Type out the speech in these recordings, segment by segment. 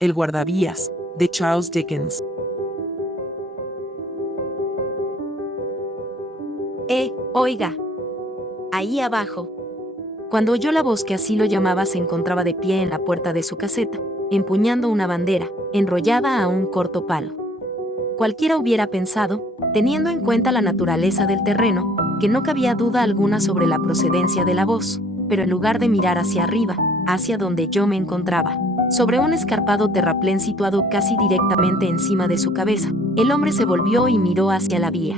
El guardavías, de Charles Dickens. Oiga. Ahí abajo. Cuando oyó la voz que así lo llamaba, se encontraba de pie en la puerta de su caseta, empuñando una bandera, enrollada a un corto palo. Cualquiera hubiera pensado, teniendo en cuenta la naturaleza del terreno, que no cabía duda alguna sobre la procedencia de la voz, pero en lugar de mirar hacia arriba, hacia donde yo me encontraba, sobre un escarpado terraplén situado casi directamente encima de su cabeza, el hombre se volvió y miró hacia la vía.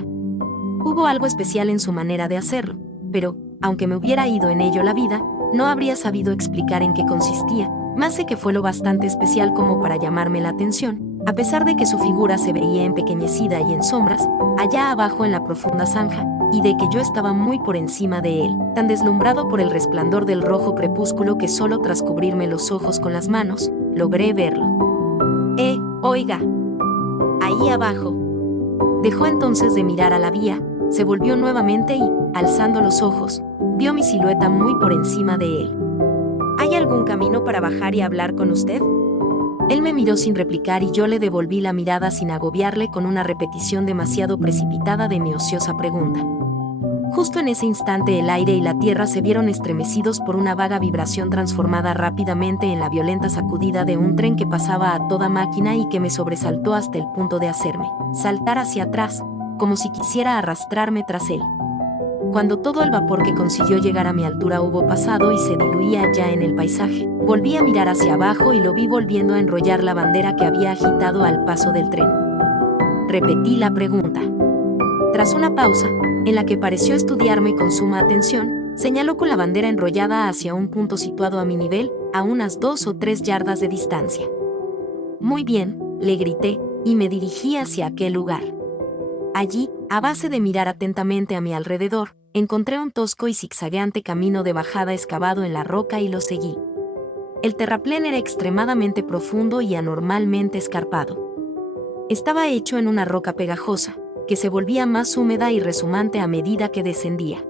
Hubo algo especial en su manera de hacerlo, pero, aunque me hubiera ido en ello la vida, no habría sabido explicar en qué consistía, más de que fue lo bastante especial como para llamarme la atención, a pesar de que su figura se veía empequeñecida y en sombras, allá abajo en la profunda zanja, y de que yo estaba muy por encima de él, tan deslumbrado por el resplandor del rojo crepúsculo que solo tras cubrirme los ojos con las manos, logré verlo. Oiga. Ahí abajo. Dejó entonces de mirar a la vía, se volvió nuevamente y, alzando los ojos, vio mi silueta muy por encima de él. ¿Hay algún camino para bajar y hablar con usted? Él me miró sin replicar y yo le devolví la mirada sin agobiarle con una repetición demasiado precipitada de mi ociosa pregunta. Justo en ese instante el aire y la tierra se vieron estremecidos por una vaga vibración transformada rápidamente en la violenta sacudida de un tren que pasaba a toda máquina y que me sobresaltó hasta el punto de hacerme saltar hacia atrás, como si quisiera arrastrarme tras él. Cuando todo el vapor que consiguió llegar a mi altura hubo pasado y se diluía ya en el paisaje, volví a mirar hacia abajo y lo vi volviendo a enrollar la bandera que había agitado al paso del tren. Repetí la pregunta. Tras una pausa, en la que pareció estudiarme con suma atención, señaló con la bandera enrollada hacia un punto situado a mi nivel, a unas 2 o 3 yardas de distancia. Muy bien, le grité, y me dirigí hacia aquel lugar. Allí, a base de mirar atentamente a mi alrededor, encontré un tosco y zigzagueante camino de bajada excavado en la roca y lo seguí. El terraplén era extremadamente profundo y anormalmente escarpado. Estaba hecho en una roca pegajosa, que se volvía más húmeda y resumante a medida que descendía.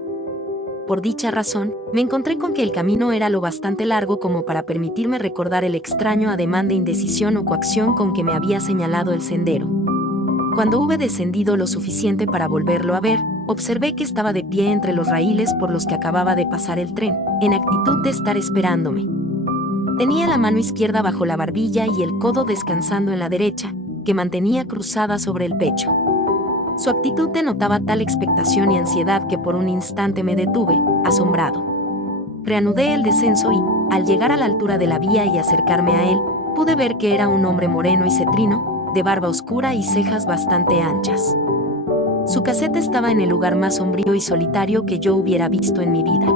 Por dicha razón, me encontré con que el camino era lo bastante largo como para permitirme recordar el extraño ademán de indecisión o coacción con que me había señalado el sendero. Cuando hube descendido lo suficiente para volverlo a ver, observé que estaba de pie entre los raíles por los que acababa de pasar el tren, en actitud de estar esperándome. Tenía la mano izquierda bajo la barbilla y el codo descansando en la derecha, que mantenía cruzada sobre el pecho. Su actitud denotaba tal expectación y ansiedad que por un instante me detuve, asombrado. Reanudé el descenso y, al llegar a la altura de la vía y acercarme a él, pude ver que era un hombre moreno y cetrino, de barba oscura y cejas bastante anchas. Su caseta estaba en el lugar más sombrío y solitario que yo hubiera visto en mi vida.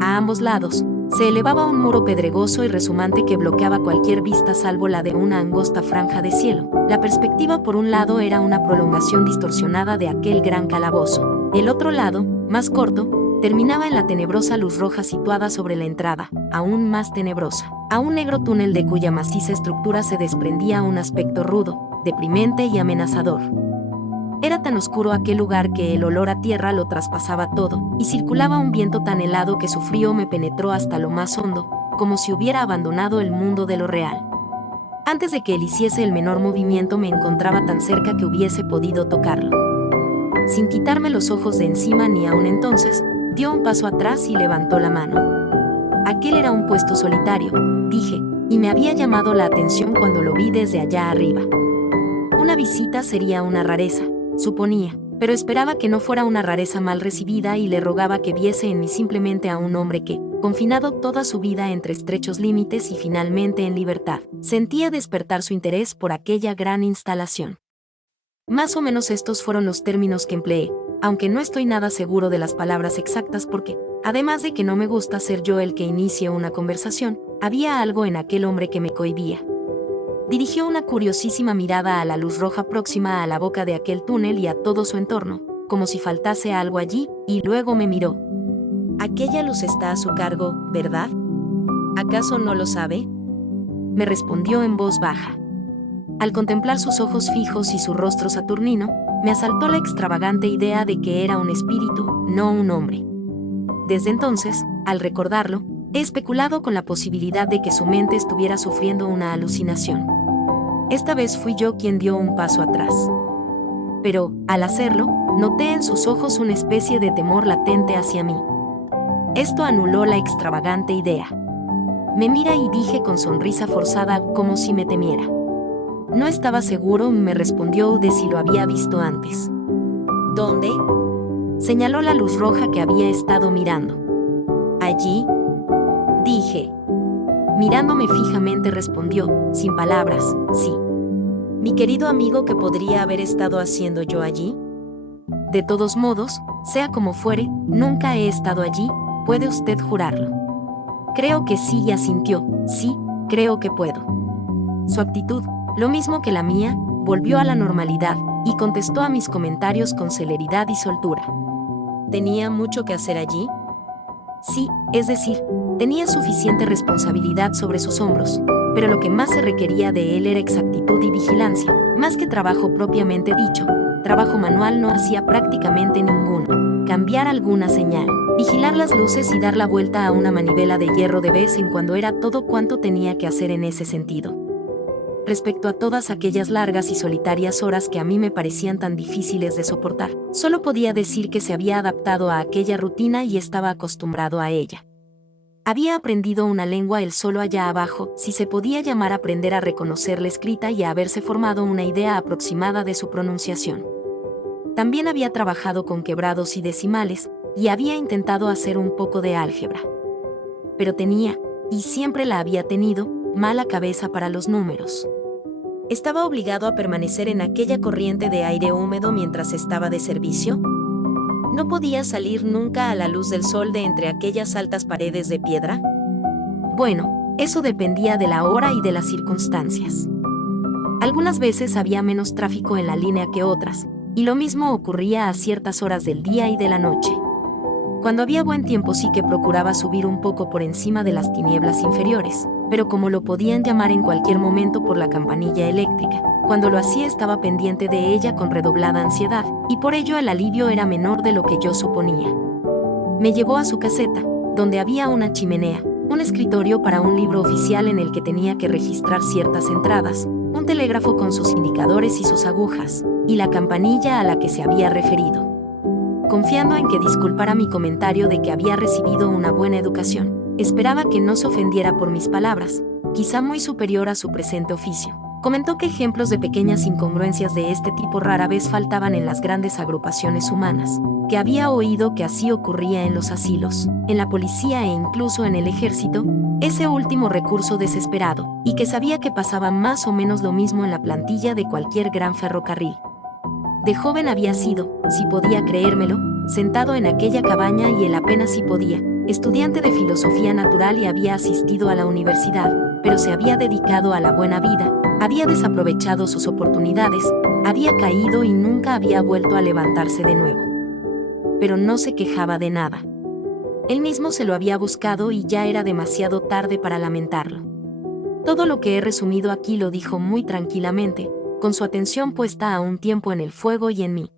A ambos lados, se elevaba un muro pedregoso y resumante que bloqueaba cualquier vista salvo la de una angosta franja de cielo. La perspectiva por un lado era una prolongación distorsionada de aquel gran calabozo. El otro lado, más corto, terminaba en la tenebrosa luz roja situada sobre la entrada, aún más tenebrosa, a un negro túnel de cuya maciza estructura se desprendía un aspecto rudo, deprimente y amenazador. Era tan oscuro aquel lugar que el olor a tierra lo traspasaba todo, y circulaba un viento tan helado que su frío me penetró hasta lo más hondo, como si hubiera abandonado el mundo de lo real. Antes de que él hiciese el menor movimiento me encontraba tan cerca que hubiese podido tocarlo. Sin quitarme los ojos de encima ni aun entonces, dio un paso atrás y levantó la mano. Aquel era un puesto solitario, dije, y me había llamado la atención cuando lo vi desde allá arriba. Una visita sería una rareza, suponía, pero esperaba que no fuera una rareza mal recibida y le rogaba que viese en mí simplemente a un hombre que, confinado toda su vida entre estrechos límites y finalmente en libertad, sentía despertar su interés por aquella gran instalación. Más o menos estos fueron los términos que empleé, aunque no estoy nada seguro de las palabras exactas porque, además de que no me gusta ser yo el que inicie una conversación, había algo en aquel hombre que me cohibía. Dirigió una curiosísima mirada a la luz roja próxima a la boca de aquel túnel y a todo su entorno, como si faltase algo allí, y luego me miró. «Aquella luz está a su cargo, ¿verdad? ¿Acaso no lo sabe?», me respondió en voz baja. Al contemplar sus ojos fijos y su rostro saturnino, me asaltó la extravagante idea de que era un espíritu, no un hombre. Desde entonces, al recordarlo, He especulado con la posibilidad de que su mente estuviera sufriendo una alucinación. Esta vez fui yo quien dio un paso atrás. Pero, al hacerlo, noté en sus ojos una especie de temor latente hacia mí. Esto anuló la extravagante idea. Me mira y dije con sonrisa forzada como si me temiera. No estaba seguro, me respondió, de si lo había visto antes. ¿Dónde? Señaló la luz roja que había estado mirando. ¿Allí? Dije. Mirándome fijamente respondió, sin palabras, sí. Mi querido amigo, ¿qué podría haber estado haciendo yo allí? De todos modos, sea como fuere, nunca he estado allí, ¿puede usted jurarlo? Creo que sí, y asintió, sí, creo que puedo. Su actitud, lo mismo que la mía, volvió a la normalidad, y contestó a mis comentarios con celeridad y soltura. ¿Tenía mucho que hacer allí? Sí, es decir, tenía suficiente responsabilidad sobre sus hombros, pero lo que más se requería de él era exactitud y vigilancia, más que trabajo propiamente dicho. Trabajo manual no hacía prácticamente ninguno. Cambiar alguna señal, vigilar las luces y dar la vuelta a una manivela de hierro de vez en cuando era todo cuanto tenía que hacer en ese sentido. Respecto a todas aquellas largas y solitarias horas que a mí me parecían tan difíciles de soportar, solo podía decir que se había adaptado a aquella rutina y estaba acostumbrado a ella. Había aprendido una lengua él solo allá abajo, si se podía llamar aprender a reconocer la escrita y a haberse formado una idea aproximada de su pronunciación. También había trabajado con quebrados y decimales, y había intentado hacer un poco de álgebra. Pero tenía, y siempre la había tenido, mala cabeza para los números. ¿Estaba obligado a permanecer en aquella corriente de aire húmedo mientras estaba de servicio? ¿No podía salir nunca a la luz del sol de entre aquellas altas paredes de piedra? Bueno, eso dependía de la hora y de las circunstancias. Algunas veces había menos tráfico en la línea que otras, y lo mismo ocurría a ciertas horas del día y de la noche. Cuando había buen tiempo sí que procuraba subir un poco por encima de las tinieblas inferiores, pero como lo podían llamar en cualquier momento por la campanilla eléctrica, cuando lo hacía estaba pendiente de ella con redoblada ansiedad, y por ello el alivio era menor de lo que yo suponía. Me llevó a su caseta, donde había una chimenea, un escritorio para un libro oficial en el que tenía que registrar ciertas entradas, un telégrafo con sus indicadores y sus agujas, y la campanilla a la que se había referido. Confiando en que disculpara mi comentario de que había recibido una buena educación, esperaba que no se ofendiera por mis palabras, quizá muy superior a su presente oficio. Comentó que ejemplos de pequeñas incongruencias de este tipo rara vez faltaban en las grandes agrupaciones humanas, que había oído que así ocurría en los asilos, en la policía e incluso en el ejército, ese último recurso desesperado, y que sabía que pasaba más o menos lo mismo en la plantilla de cualquier gran ferrocarril. De joven había sido, si podía creérmelo, sentado en aquella cabaña y él apenas si podía, estudiante de filosofía natural y había asistido a la universidad, pero se había dedicado a la buena vida, había desaprovechado sus oportunidades, había caído y nunca había vuelto a levantarse de nuevo. Pero no se quejaba de nada. Él mismo se lo había buscado y ya era demasiado tarde para lamentarlo. Todo lo que he resumido aquí lo dijo muy tranquilamente, con su atención puesta a un tiempo en el fuego y en mí.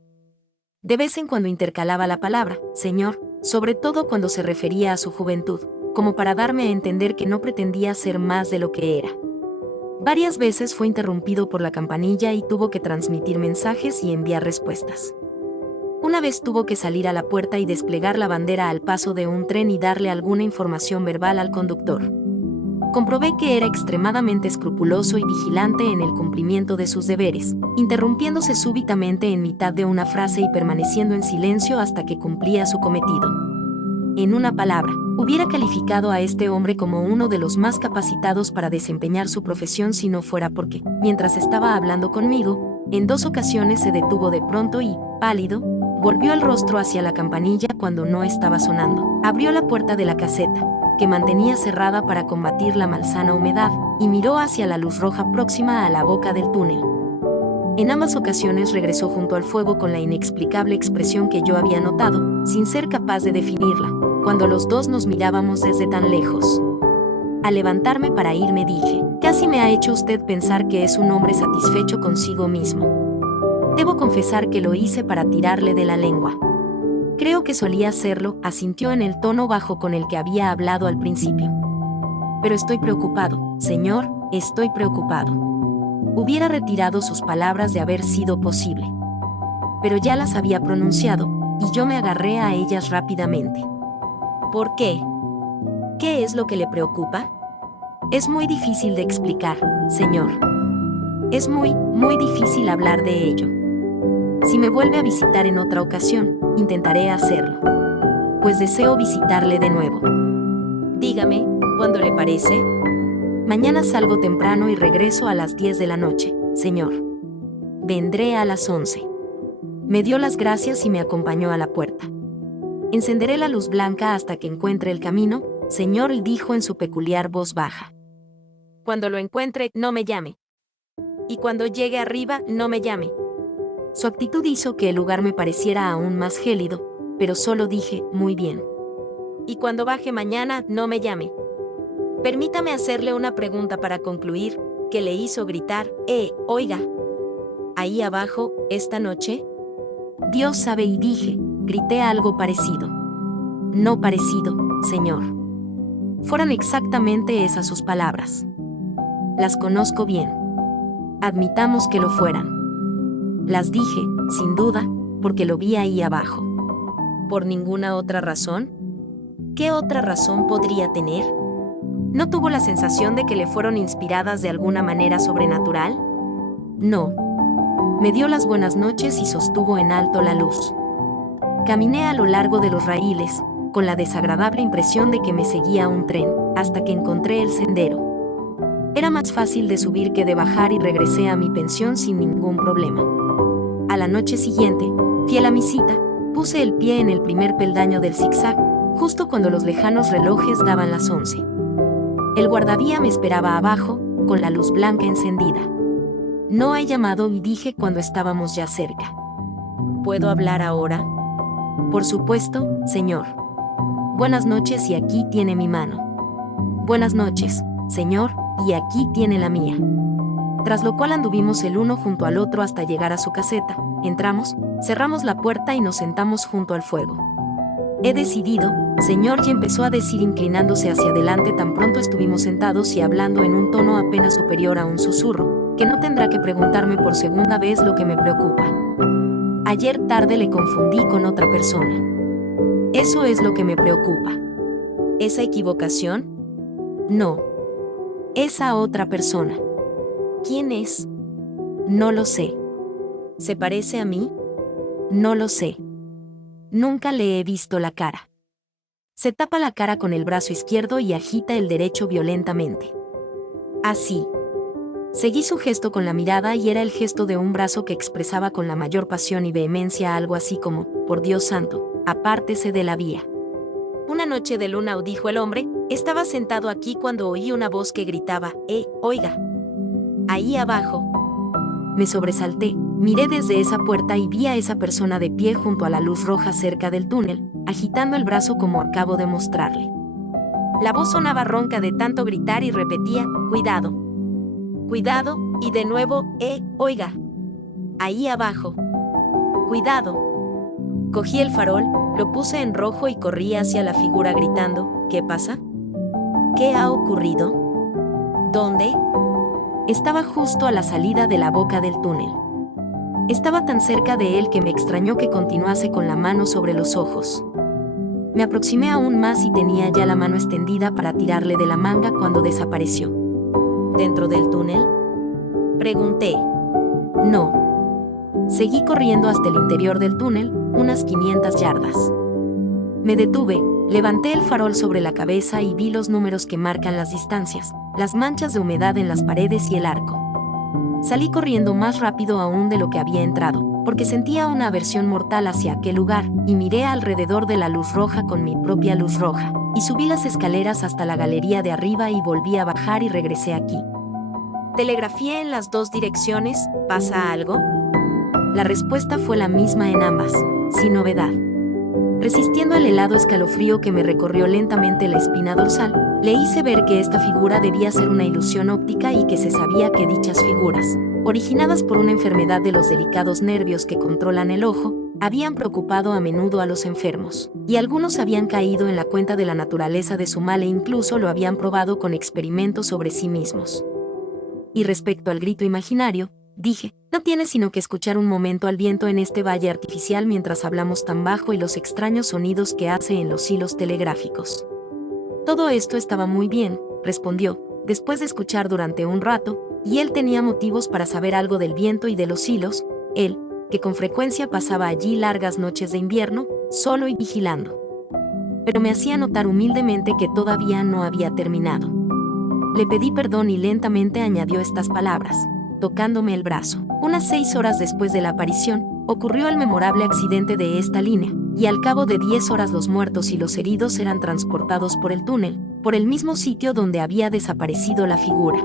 De vez en cuando intercalaba la palabra, señor, sobre todo cuando se refería a su juventud, como para darme a entender que no pretendía ser más de lo que era. Varias veces fue interrumpido por la campanilla y tuvo que transmitir mensajes y enviar respuestas. Una vez tuvo que salir a la puerta y desplegar la bandera al paso de un tren y darle alguna información verbal al conductor. Comprobé que era extremadamente escrupuloso y vigilante en el cumplimiento de sus deberes, interrumpiéndose súbitamente en mitad de una frase y permaneciendo en silencio hasta que cumplía su cometido. En una palabra, hubiera calificado a este hombre como uno de los más capacitados para desempeñar su profesión si no fuera porque, mientras estaba hablando conmigo, en 2 ocasiones se detuvo de pronto y, pálido, volvió el rostro hacia la campanilla cuando no estaba sonando. Abrió la puerta de la caseta, que mantenía cerrada para combatir la malsana humedad, y miró hacia la luz roja próxima a la boca del túnel. En ambas ocasiones regresó junto al fuego con la inexplicable expresión que yo había notado, sin ser capaz de definirla, cuando los dos nos mirábamos desde tan lejos. Al levantarme para irme dije, casi me ha hecho usted pensar que es un hombre satisfecho consigo mismo. Debo confesar que lo hice para tirarle de la lengua. Creo que solía hacerlo, asintió en el tono bajo con el que había hablado al principio. Pero estoy preocupado, señor, estoy preocupado. Hubiera retirado sus palabras de haber sido posible. Pero ya las había pronunciado, y yo me agarré a ellas rápidamente. ¿Por qué? ¿Qué es lo que le preocupa? Es muy difícil de explicar, señor. Es muy difícil hablar de ello. Si me vuelve a visitar en otra ocasión, intentaré hacerlo. Pues deseo visitarle de nuevo. Dígame, ¿cuándo le parece? Mañana salgo temprano y regreso a las 10 de la noche, señor. Vendré a las 11. Me dio las gracias y me acompañó a la puerta. Encenderé la luz blanca hasta que encuentre el camino, señor, dijo en su peculiar voz baja. Cuando lo encuentre, no me llame. Y cuando llegue arriba, no me llame. Su actitud hizo que el lugar me pareciera aún más gélido, pero solo dije, muy bien. Y cuando baje mañana, no me llame. Permítame hacerle una pregunta para concluir, que le hizo gritar, oiga. Ahí abajo, esta noche. Dios sabe, y dije, grité algo parecido. No parecido, señor. Fueron exactamente esas sus palabras. Las conozco bien. Admitamos que lo fueran. Las dije, sin duda, porque lo vi ahí abajo. ¿Por ninguna otra razón? ¿Qué otra razón podría tener? ¿No tuvo la sensación de que le fueron inspiradas de alguna manera sobrenatural? No. Me dio las buenas noches y sostuvo en alto la luz. Caminé a lo largo de los raíles, con la desagradable impresión de que me seguía un tren, hasta que encontré el sendero. Era más fácil de subir que de bajar y regresé a mi pensión sin ningún problema. A la noche siguiente, fiel a mi cita, puse el pie en el primer peldaño del zigzag, justo cuando los lejanos relojes daban las 11. El guardavía me esperaba abajo, con la luz blanca encendida. No he llamado, y dije cuando estábamos ya cerca. ¿Puedo hablar ahora? Por supuesto, señor. Buenas noches, y aquí tiene mi mano. Buenas noches, señor, y aquí tiene la mía. Tras lo cual anduvimos el uno junto al otro hasta llegar a su caseta. Entramos, cerramos la puerta y nos sentamos junto al fuego. He decidido, señor, y empezó a decir inclinándose hacia adelante tan pronto estuvimos sentados y hablando en un tono apenas superior a un susurro, que no tendrá que preguntarme por segunda vez lo que me preocupa. Ayer tarde le confundí con otra persona. Eso es lo que me preocupa. ¿Esa equivocación? No. Esa otra persona. ¿Quién es? No lo sé. ¿Se parece a mí? No lo sé. Nunca le he visto la cara. Se tapa la cara con el brazo izquierdo y agita el derecho violentamente. Así. Seguí su gesto con la mirada y era el gesto de un brazo que expresaba con la mayor pasión y vehemencia algo así como, por Dios santo, apártese de la vía. Una noche de luna, dijo el hombre, estaba sentado aquí cuando oí una voz que gritaba, oiga. Ahí abajo. Me sobresalté, miré desde esa puerta y vi a esa persona de pie junto a la luz roja cerca del túnel, agitando el brazo como acabo de mostrarle. La voz sonaba ronca de tanto gritar y repetía, cuidado. Cuidado, y de nuevo, oiga. Ahí abajo. Cuidado. Cogí el farol, lo puse en rojo y corrí hacia la figura gritando, ¿qué pasa? ¿Qué ha ocurrido? ¿Dónde? Estaba justo a la salida de la boca del túnel. Estaba tan cerca de él que me extrañó que continuase con la mano sobre los ojos. Me aproximé aún más y tenía ya la mano extendida para tirarle de la manga cuando desapareció. ¿Dentro del túnel? Pregunté. No. Seguí corriendo hasta el interior del túnel, unas 500 yardas. Me detuve, levanté el farol sobre la cabeza y vi los números que marcan las distancias, las manchas de humedad en las paredes y el arco. Salí corriendo más rápido aún de lo que había entrado, porque sentía una aversión mortal hacia aquel lugar, y miré alrededor de la luz roja con mi propia luz roja, y subí las escaleras hasta la galería de arriba y volví a bajar y regresé aquí. Telegrafié en las dos direcciones, ¿pasa algo? La respuesta fue la misma en ambas, sin novedad. Resistiendo el helado escalofrío que me recorrió lentamente la espina dorsal, le hice ver que esta figura debía ser una ilusión óptica y que se sabía que dichas figuras, originadas por una enfermedad de los delicados nervios que controlan el ojo, habían preocupado a menudo a los enfermos, y algunos habían caído en la cuenta de la naturaleza de su mal e incluso lo habían probado con experimentos sobre sí mismos. Y respecto al grito imaginario, dije, no tienes sino que escuchar un momento al viento en este valle artificial mientras hablamos tan bajo y los extraños sonidos que hace en los hilos telegráficos. Todo esto estaba muy bien, respondió, después de escuchar durante un rato, y él tenía motivos para saber algo del viento y de los hilos, él, que con frecuencia pasaba allí largas noches de invierno, solo y vigilando. Pero me hacía notar humildemente que todavía no había terminado. Le pedí perdón y lentamente añadió estas palabras, tocándome el brazo. Unas 6 horas después de la aparición, ocurrió el memorable accidente de esta línea, y al cabo de 10 horas los muertos y los heridos eran transportados por el túnel, por el mismo sitio donde había desaparecido la figura.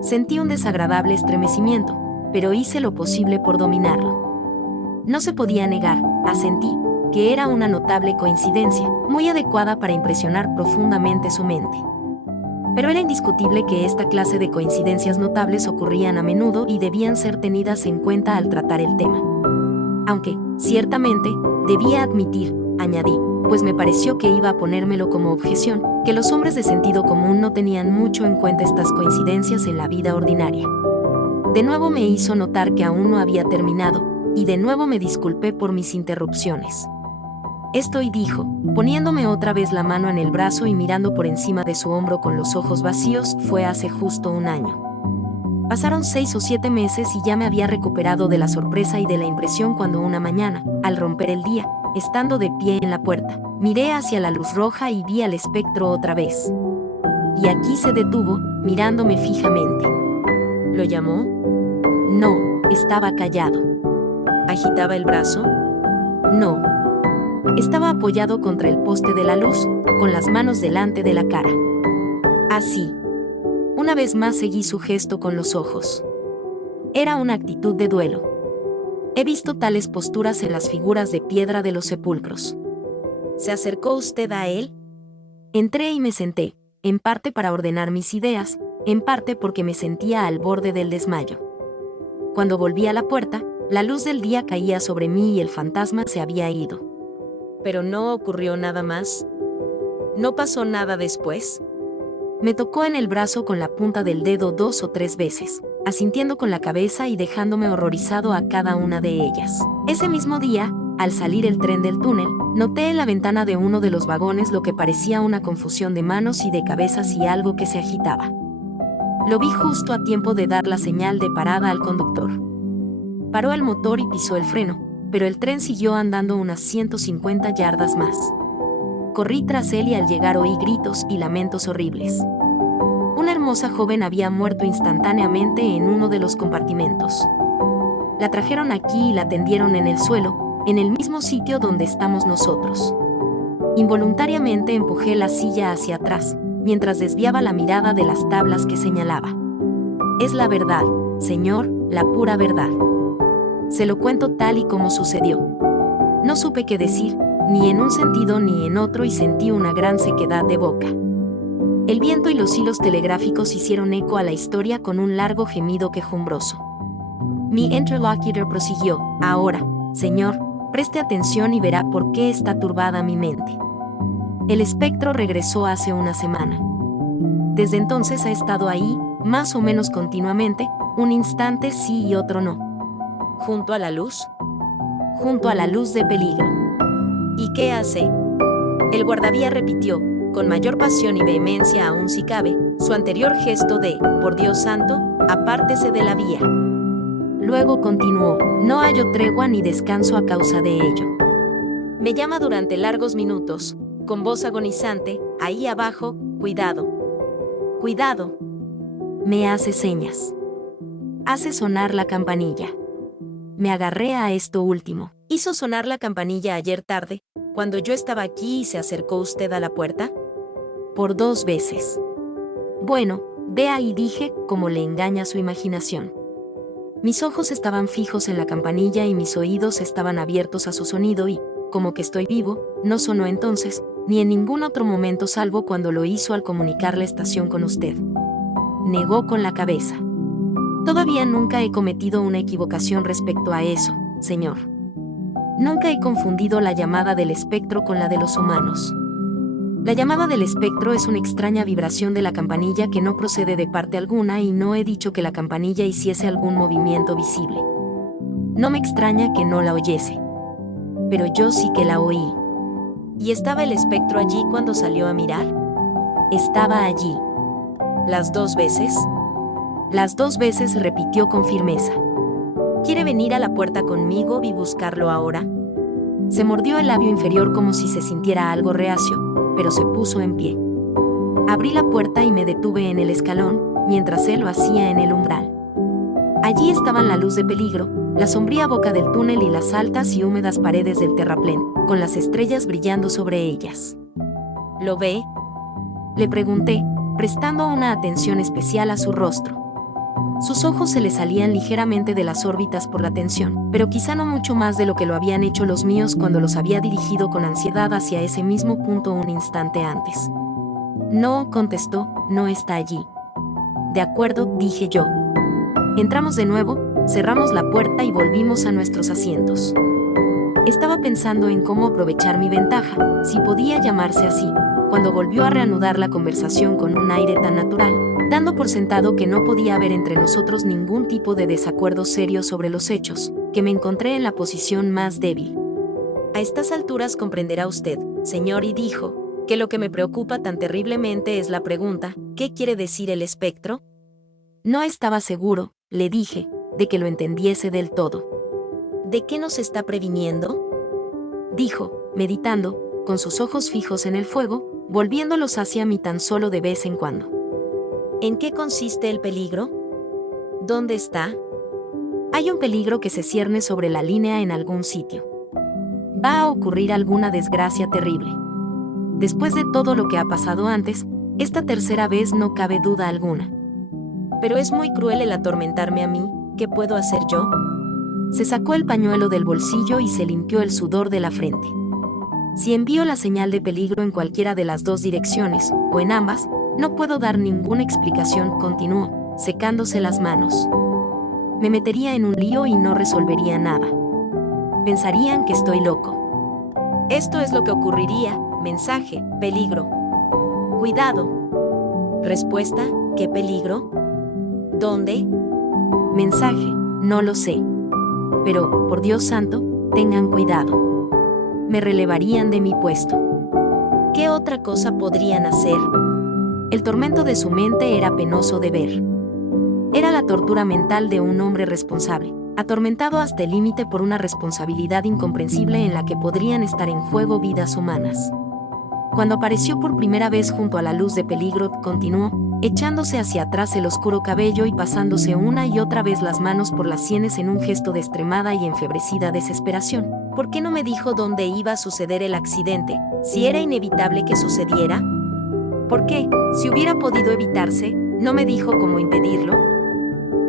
Sentí un desagradable estremecimiento, pero hice lo posible por dominarlo. No se podía negar, asentí, que era una notable coincidencia, muy adecuada para impresionar profundamente su mente. Pero era indiscutible que esta clase de coincidencias notables ocurrían a menudo y debían ser tenidas en cuenta al tratar el tema. Aunque, ciertamente, debía admitir, añadí, pues me pareció que iba a ponérmelo como objeción, que los hombres de sentido común no tenían mucho en cuenta estas coincidencias en la vida ordinaria. De nuevo me hizo notar que aún no había terminado, y de nuevo me disculpé por mis interrupciones. Estoy, dijo, poniéndome otra vez la mano en el brazo y mirando por encima de su hombro con los ojos vacíos, fue hace justo un año. Pasaron 6 o 7 meses y ya me había recuperado de la sorpresa y de la impresión cuando una mañana, al romper el día, estando de pie en la puerta, miré hacia la luz roja y vi al espectro otra vez. Y aquí se detuvo, mirándome fijamente. ¿Lo llamó? No, estaba callado. ¿Agitaba el brazo? No. Estaba apoyado contra el poste de la luz, con las manos delante de la cara. Así. Una vez más seguí su gesto con los ojos. Era una actitud de duelo. He visto tales posturas en las figuras de piedra de los sepulcros. ¿Se acercó usted a él? Entré y me senté, en parte para ordenar mis ideas, en parte porque me sentía al borde del desmayo. Cuando volví a la puerta, la luz del día caía sobre mí y el fantasma se había ido. ¿Pero no ocurrió nada más? ¿No pasó nada después? Me tocó en el brazo con la punta del dedo 2 o 3 veces, asintiendo con la cabeza y dejándome horrorizado a cada una de ellas. Ese mismo día, al salir el tren del túnel, noté en la ventana de uno de los vagones lo que parecía una confusión de manos y de cabezas y algo que se agitaba. Lo vi justo a tiempo de dar la señal de parada al conductor. Paró el motor y pisó el freno, pero el tren siguió andando unas 150 yardas más. Corrí tras él y al llegar oí gritos y lamentos horribles. Una hermosa joven había muerto instantáneamente en uno de los compartimentos. La trajeron aquí y la tendieron en el suelo, en el mismo sitio donde estamos nosotros. Involuntariamente empujé la silla hacia atrás, mientras desviaba la mirada de las tablas que señalaba. Es la verdad, señor, la pura verdad. Se lo cuento tal y como sucedió. No supe qué decir, ni en un sentido ni en otro, y sentí una gran sequedad de boca. El viento y los hilos telegráficos hicieron eco a la historia con un largo gemido quejumbroso. Mi interlocutor prosiguió, ahora, señor, preste atención y verá por qué está turbada mi mente. El espectro regresó hace una semana. Desde entonces ha estado ahí, más o menos continuamente, un instante sí y otro no. ¿Junto a la luz? Junto a la luz de peligro. ¿Y qué hace? El guardavía repitió, con mayor pasión y vehemencia aún si cabe, su anterior gesto de, por Dios santo, apártese de la vía. Luego continuó, no hallo tregua ni descanso a causa de ello. Me llama durante largos minutos, con voz agonizante, ahí abajo, cuidado. Cuidado. Me hace señas. Hace sonar la campanilla. Me agarré a esto último. ¿Hizo sonar la campanilla ayer tarde, cuando yo estaba aquí y se acercó usted a la puerta? Por 2 veces. Bueno, vea, y dije, como le engaña su imaginación. Mis ojos estaban fijos en la campanilla y mis oídos estaban abiertos a su sonido y, como que estoy vivo, no sonó entonces, ni en ningún otro momento salvo cuando lo hizo al comunicar la estación con usted. Negó con la cabeza. Todavía nunca he cometido una equivocación respecto a eso, señor. Nunca he confundido la llamada del espectro con la de los humanos. La llamada del espectro es una extraña vibración de la campanilla que no procede de parte alguna y no he dicho que la campanilla hiciese algún movimiento visible. No me extraña que no la oyese. Pero yo sí que la oí. ¿Y estaba el espectro allí cuando salió a mirar? Estaba allí. ¿Las 2 veces? Las 2 veces, repitió con firmeza. ¿Quiere venir a la puerta conmigo y buscarlo ahora? Se mordió el labio inferior como si se sintiera algo reacio, pero se puso en pie. Abrí la puerta y me detuve en el escalón, mientras él lo hacía en el umbral. Allí estaban la luz de peligro, la sombría boca del túnel y las altas y húmedas paredes del terraplén, con las estrellas brillando sobre ellas. ¿Lo ve? Le pregunté, prestando una atención especial a su rostro. Sus ojos se le salían ligeramente de las órbitas por la tensión, pero quizá no mucho más de lo que lo habían hecho los míos cuando los había dirigido con ansiedad hacia ese mismo punto un instante antes. No, contestó, no está allí. De acuerdo, dije yo. Entramos de nuevo, cerramos la puerta y volvimos a nuestros asientos. Estaba pensando en cómo aprovechar mi ventaja, si podía llamarse así, cuando volvió a reanudar la conversación con un aire tan natural, dando por sentado que no podía haber entre nosotros ningún tipo de desacuerdo serio sobre los hechos, que me encontré en la posición más débil. A estas alturas comprenderá usted, señor, y dijo, que lo que me preocupa tan terriblemente es la pregunta, ¿qué quiere decir el espectro? No estaba seguro, le dije, de que lo entendiese del todo. ¿De qué nos está previniendo? Dijo, meditando, con sus ojos fijos en el fuego, volviéndolos hacia mí tan solo de vez en cuando. ¿En qué consiste el peligro? ¿Dónde está? Hay un peligro que se cierne sobre la línea en algún sitio. Va a ocurrir alguna desgracia terrible. Después de todo lo que ha pasado antes, esta tercera vez no cabe duda alguna. Pero es muy cruel el atormentarme a mí, ¿qué puedo hacer yo? Se sacó el pañuelo del bolsillo y se limpió el sudor de la frente. Si envío la señal de peligro en cualquiera de las 2 direcciones, o en ambas, no puedo dar ninguna explicación, continuó, secándose las manos. Me metería en un lío y no resolvería nada. Pensarían que estoy loco. Esto es lo que ocurriría, mensaje, peligro. Cuidado. Respuesta, ¿qué peligro? ¿Dónde? Mensaje, no lo sé. Pero, por Dios santo, tengan cuidado. Me relevarían de mi puesto. ¿Qué otra cosa podrían hacer? El tormento de su mente era penoso de ver. Era la tortura mental de un hombre responsable, atormentado hasta el límite por una responsabilidad incomprensible en la que podrían estar en juego vidas humanas. Cuando apareció por primera vez junto a la luz de peligro, continuó, echándose hacia atrás el oscuro cabello y pasándose una y otra vez las manos por las sienes en un gesto de extremada y enfebrecida desesperación. ¿Por qué no me dijo dónde iba a suceder el accidente, si era inevitable que sucediera? ¿Por qué, si hubiera podido evitarse, no me dijo cómo impedirlo?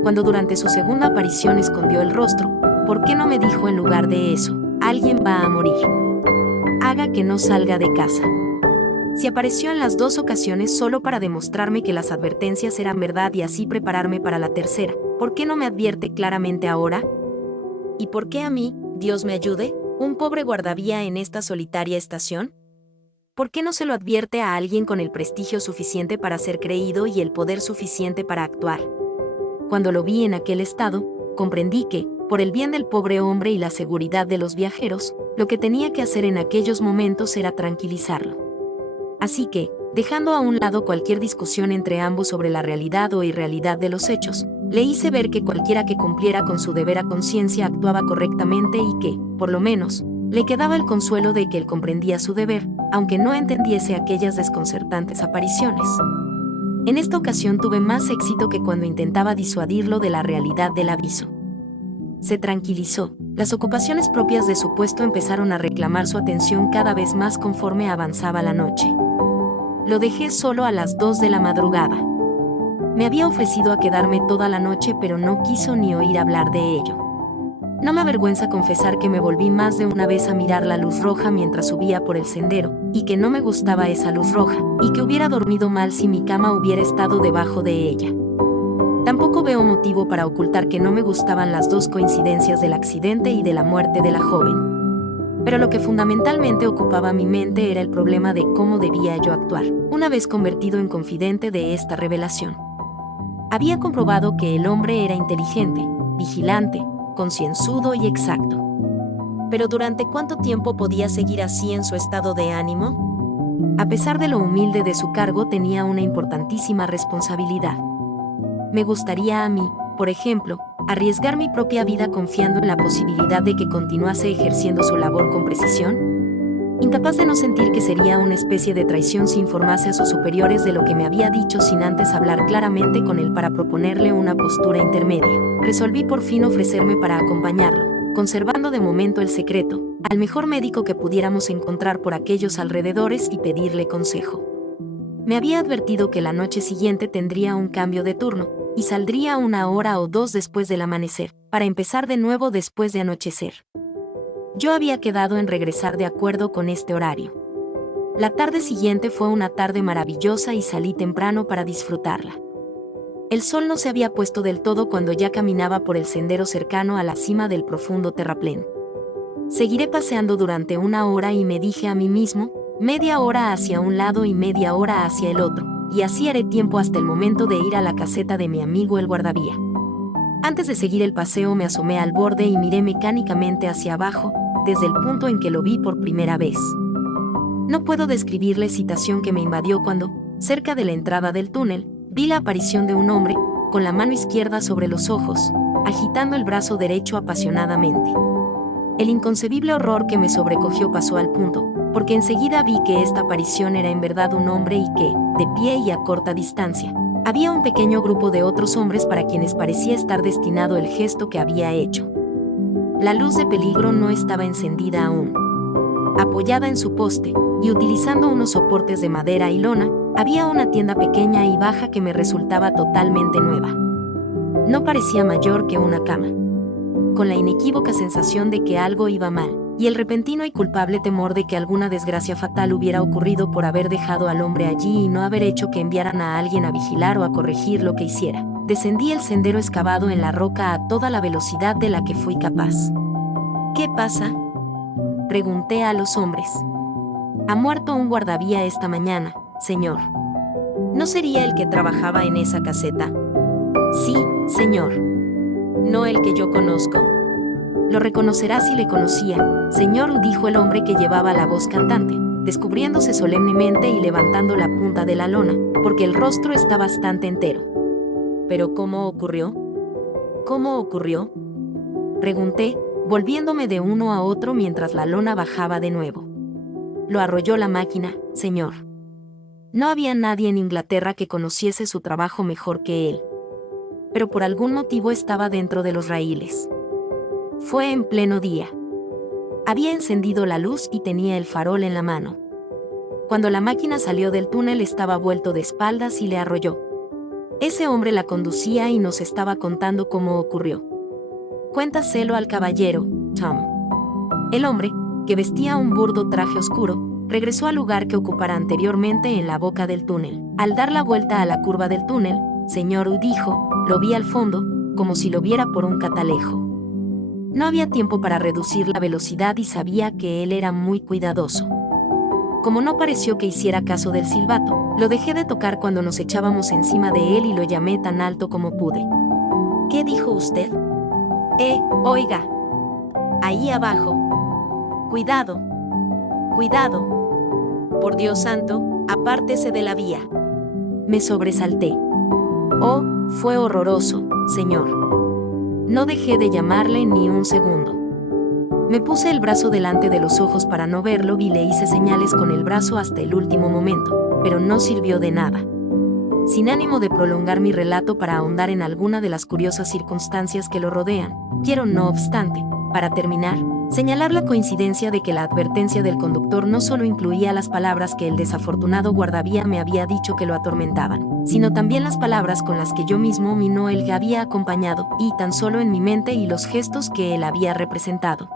Cuando durante su segunda aparición escondió el rostro, ¿por qué no me dijo en lugar de eso, alguien va a morir? Haga que no salga de casa. Si apareció en las 2 ocasiones solo para demostrarme que las advertencias eran verdad y así prepararme para la tercera, ¿por qué no me advierte claramente ahora? ¿Y por qué a mí, Dios me ayude, un pobre guardavía en esta solitaria estación? ¿Por qué no se lo advierte a alguien con el prestigio suficiente para ser creído y el poder suficiente para actuar? Cuando lo vi en aquel estado, comprendí que, por el bien del pobre hombre y la seguridad de los viajeros, lo que tenía que hacer en aquellos momentos era tranquilizarlo. Así que, dejando a un lado cualquier discusión entre ambos sobre la realidad o irrealidad de los hechos, le hice ver que cualquiera que cumpliera con su deber a conciencia actuaba correctamente y que, por lo menos, le quedaba el consuelo de que él comprendía su deber, aunque no entendiese aquellas desconcertantes apariciones. En esta ocasión tuve más éxito que cuando intentaba disuadirlo de la realidad del aviso. Se tranquilizó. Las ocupaciones propias de su puesto empezaron a reclamar su atención cada vez más conforme avanzaba la noche. Lo dejé solo a las 2 de la madrugada. Me había ofrecido a quedarme toda la noche, pero no quiso ni oír hablar de ello. No me avergüenza confesar que me volví más de una vez a mirar la luz roja mientras subía por el sendero, y que no me gustaba esa luz roja, y que hubiera dormido mal si mi cama hubiera estado debajo de ella. Tampoco veo motivo para ocultar que no me gustaban las 2 coincidencias del accidente y de la muerte de la joven. Pero lo que fundamentalmente ocupaba mi mente era el problema de cómo debía yo actuar, una vez convertido en confidente de esta revelación. Había comprobado que el hombre era inteligente, vigilante, concienzudo y exacto. Pero ¿durante cuánto tiempo podía seguir así en su estado de ánimo? A pesar de lo humilde de su cargo, tenía una importantísima responsabilidad. Me gustaría a mí, por ejemplo, arriesgar mi propia vida confiando en la posibilidad de que continuase ejerciendo su labor con precisión. Incapaz de no sentir que sería una especie de traición si informase a sus superiores de lo que me había dicho sin antes hablar claramente con él para proponerle una postura intermedia, resolví por fin ofrecerme para acompañarlo, conservando de momento el secreto, al mejor médico que pudiéramos encontrar por aquellos alrededores y pedirle consejo. Me había advertido que la noche siguiente tendría un cambio de turno, y saldría 1 hora o 2 después del amanecer, para empezar de nuevo después de anochecer. Yo había quedado en regresar de acuerdo con este horario. La tarde siguiente fue una tarde maravillosa y salí temprano para disfrutarla. El sol no se había puesto del todo cuando ya caminaba por el sendero cercano a la cima del profundo terraplén. Seguiré paseando durante 1 hora y me dije a mí mismo, media hora hacia un lado y media hora hacia el otro, y así haré tiempo hasta el momento de ir a la caseta de mi amigo el guardavía. Antes de seguir el paseo me asomé al borde y miré mecánicamente hacia abajo, desde el punto en que lo vi por primera vez. No puedo describir la excitación que me invadió cuando, cerca de la entrada del túnel, vi la aparición de un hombre, con la mano izquierda sobre los ojos, agitando el brazo derecho apasionadamente. El inconcebible horror que me sobrecogió pasó al punto, porque enseguida vi que esta aparición era en verdad un hombre y que, de pie y a corta distancia, había un pequeño grupo de otros hombres para quienes parecía estar destinado el gesto que había hecho. La luz de peligro no estaba encendida aún. Apoyada en su poste, y utilizando unos soportes de madera y lona, había una tienda pequeña y baja que me resultaba totalmente nueva. No parecía mayor que una cama. Con la inequívoca sensación de que algo iba mal, y el repentino y culpable temor de que alguna desgracia fatal hubiera ocurrido por haber dejado al hombre allí y no haber hecho que enviaran a alguien a vigilar o a corregir lo que hiciera, descendí el sendero excavado en la roca a toda la velocidad de la que fui capaz. ¿Qué pasa?, pregunté a los hombres. Ha muerto un guardavía esta mañana, señor. ¿No sería el que trabajaba en esa caseta? Sí, señor. ¿No el que yo conozco? Lo reconocerá si le conocía, señor, dijo el hombre que llevaba la voz cantante, descubriéndose solemnemente y levantando la punta de la lona, porque el rostro está bastante entero. ¿Pero cómo ocurrió? ¿Cómo ocurrió?, pregunté, volviéndome de uno a otro mientras la lona bajaba de nuevo. Lo arrolló la máquina, señor. No había nadie en Inglaterra que conociese su trabajo mejor que él. Pero por algún motivo estaba dentro de los raíles. Fue en pleno día. Había encendido la luz y tenía el farol en la mano. Cuando la máquina salió del túnel estaba vuelto de espaldas y le arrolló. Ese hombre la conducía y nos estaba contando cómo ocurrió. Cuéntaselo al caballero, Tom. El hombre, que vestía un burdo traje oscuro, regresó al lugar que ocupara anteriormente en la boca del túnel. Al dar la vuelta a la curva del túnel, señor, dijo, lo vi al fondo, como si lo viera por un catalejo. No había tiempo para reducir la velocidad y sabía que él era muy cuidadoso. Como no pareció que hiciera caso del silbato, lo dejé de tocar cuando nos echábamos encima de él y lo llamé tan alto como pude. ¿Qué dijo usted? Oiga. Ahí abajo. Cuidado. Cuidado. Por Dios santo, apártese de la vía. Me sobresalté. Oh, fue horroroso, señor. No dejé de llamarle ni un segundo. Me puse el brazo delante de los ojos para no verlo y le hice señales con el brazo hasta el último momento, pero no sirvió de nada. Sin ánimo de prolongar mi relato para ahondar en alguna de las curiosas circunstancias que lo rodean, quiero, no obstante, para terminar, señalar la coincidencia de que la advertencia del conductor no solo incluía las palabras que el desafortunado guardavía me había dicho que lo atormentaban, sino también las palabras con las que yo mismo el que había acompañado, y tan solo en mi mente y los gestos que él había representado.